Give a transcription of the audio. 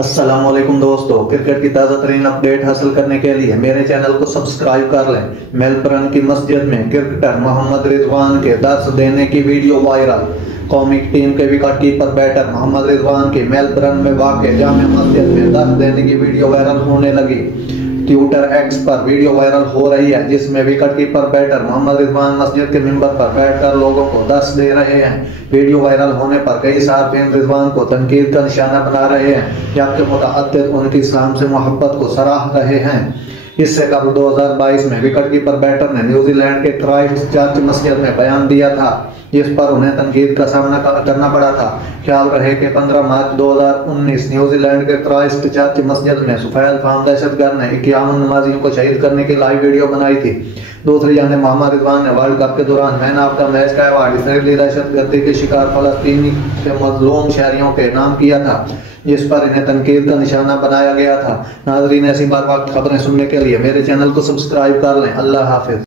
अस्सलामुअलैकुम दोस्तों, क्रिकेट की ताज़ा तरीन अपडेट हासिल करने के लिए मेरे चैनल को सब्सक्राइब कर लें। मेलबर्न की मस्जिद में क्रिकेटर मोहम्मद रिजवान के दर्स देने की वीडियो वायरल। कौमी टीम के wicket keeper batter Mohammad Rizwan की मेलबर्न में वाक़ जामे मस्जिद में दर्स देने की वीडियो वायरल होने लगी। ट्विटर एक्स पर वीडियो वायरल हो रही है जिसमें wicket keeper batter Mohammad Rizwan मस्जिद के मिंबर पर बैठकर लोगों को दर्स दे रहे हैं। वीडियो वायरल होने पर कई सार्फिन रिजवान को तनकीद का निशाना बना रहे हैं, जबकि मुतअद्दिद उनकी इस्लाम से मोहब्बत को सराह रहे हैं। इससे कबल 2022 में विकेट कीपर बैटर ने न्यूजीलैंड के क्राइस्ट चर्च मस्जिद में बयान दिया था, जिस पर उन्हें तनकीद का सामना करना पड़ा था। ख्याल रहे कि 15 मार्च 2019 न्यूजीलैंड के क्राइस्ट चर्च मस्जिद में सुफैल फार्म दहशतगर्द ने 51 नमाजियों को शहीद करने की लाइव वीडियो बनाई थी। दूसरी जाने मोहम्मद रिजवान ने वर्ल्ड कप के दौरान मैन ऑफ द मैच का अवार्ड इसराइली दहशतगर्दी के शिकार फलस्तीनी के मजलूम शहरियों के नाम किया था, जिस पर इन्हें तनकीद का निशाना बनाया गया था। नाज़रीन, ऐसी बार वक्त खबरें सुनने के लिए मेरे चैनल को सब्सक्राइब कर लें। अल्लाह हाफिज।